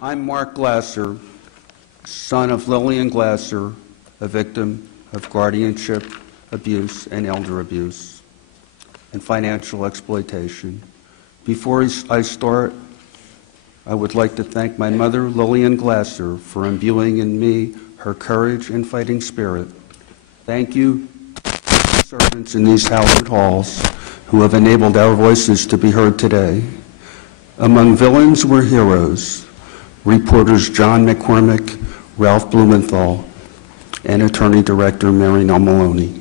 I'm Mark Glasser, son of Lilian Glasser, a victim of guardianship abuse and elder abuse and financial exploitation. Before I start, I would like to thank my mother, Lilian Glasser, for imbuing in me her courage and fighting spirit. Thank you to servants in these hallowed halls who have enabled our voices to be heard today. Among villains were heroes, reporters John McCormick, Ralph Blumenthal, and Attorney Director Mary Nell Maloney.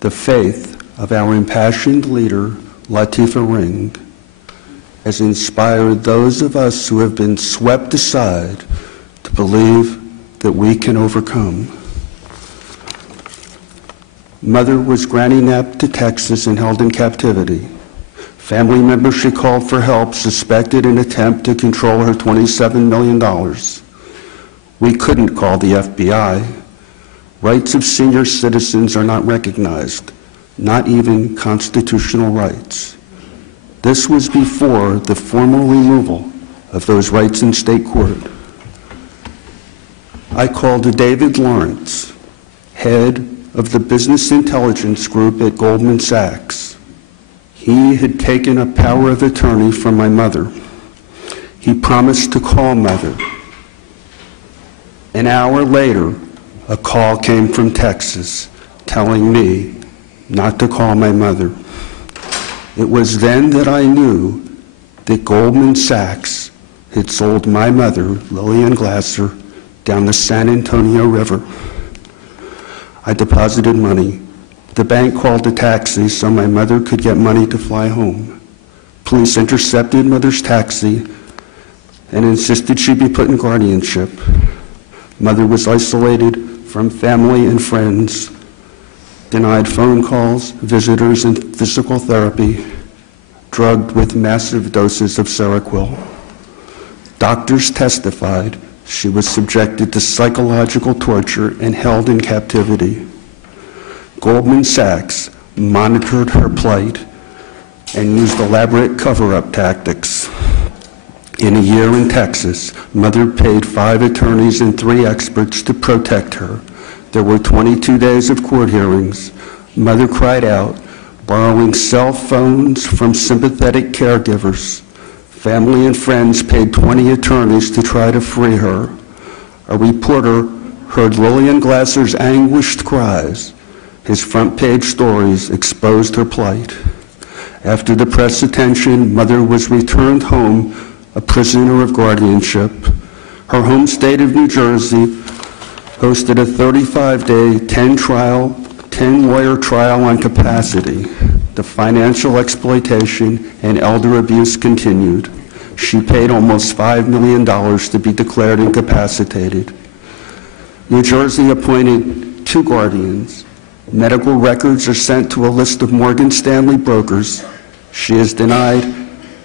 The faith of our impassioned leader, Latifah Ring, has inspired those of us who have been swept aside to believe that we can overcome. Mother was granny napped to Texas and held in captivity. Family members she called for help suspected an attempt to control her $27 million. We couldn't call the FBI. Rights of senior citizens are not recognized, not even constitutional rights. This was before the formal removal of those rights in state court. I called David Lawrence, head of the business intelligence group at Goldman Sachs. He had taken a power of attorney from my mother. He promised to call Mother. An hour later, a call came from Texas telling me not to call my mother. It was then that I knew that Goldman Sachs had sold my mother, Lilian Glasser, down the San Antonio River. I deposited money. The bank called a taxi so my mother could get money to fly home. Police intercepted Mother's taxi and insisted she be put in guardianship. Mother was isolated from family and friends, denied phone calls, visitors, and physical therapy, drugged with massive doses of Seroquel. Doctors testified she was subjected to psychological torture and held in captivity. Goldman Sachs monitored her plight and used elaborate cover-up tactics. In a year in Texas, Mother paid 5 attorneys and 3 experts to protect her. There were 22 days of court hearings. Mother cried out, borrowing cell phones from sympathetic caregivers. Family and friends paid 20 attorneys to try to free her. A reporter heard Lilian Glasser's anguished cries. His front-page stories exposed her plight. After the press attention, Mother was returned home, a prisoner of guardianship. Her home state of New Jersey hosted a 35-day, 10-lawyer trial on capacity. The financial exploitation and elder abuse continued. She paid almost $5 million to be declared incapacitated. New Jersey appointed 2 guardians. Medical records are sent to a list of Morgan Stanley brokers. She is denied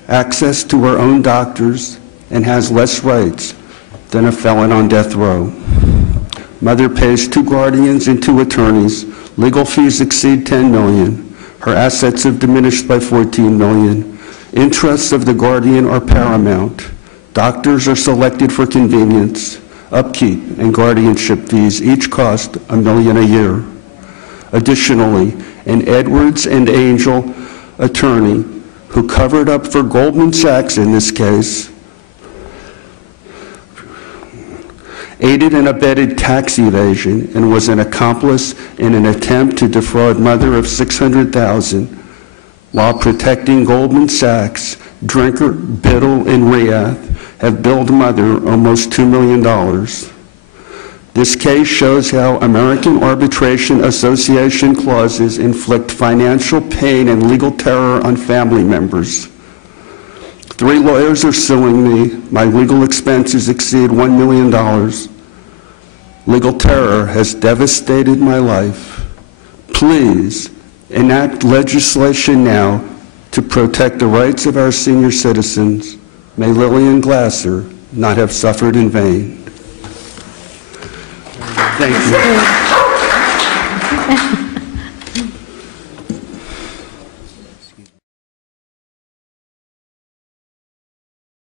access to her own doctors and has less rights than a felon on death row. Mother pays 2 guardians and 2 attorneys. Legal fees exceed $10 million. Her assets have diminished by $14 million. Interests of the guardian are paramount. Doctors are selected for convenience. Upkeep and guardianship fees each cost $1 million a year. Additionally, an Edwards and Angel attorney who covered up for Goldman Sachs in this case aided and abetted tax evasion and was an accomplice in an attempt to defraud Mother of $600,000 while protecting Goldman Sachs. Drinker, Biddle, and Riath have billed Mother almost $2 million. This case shows how American Arbitration Association clauses inflict financial pain and legal terror on family members. 3 lawyers are suing me. My legal expenses exceed $1 million. Legal terror has devastated my life. Please enact legislation now to protect the rights of our senior citizens. May Lilian Glasser not have suffered in vain. Thank you.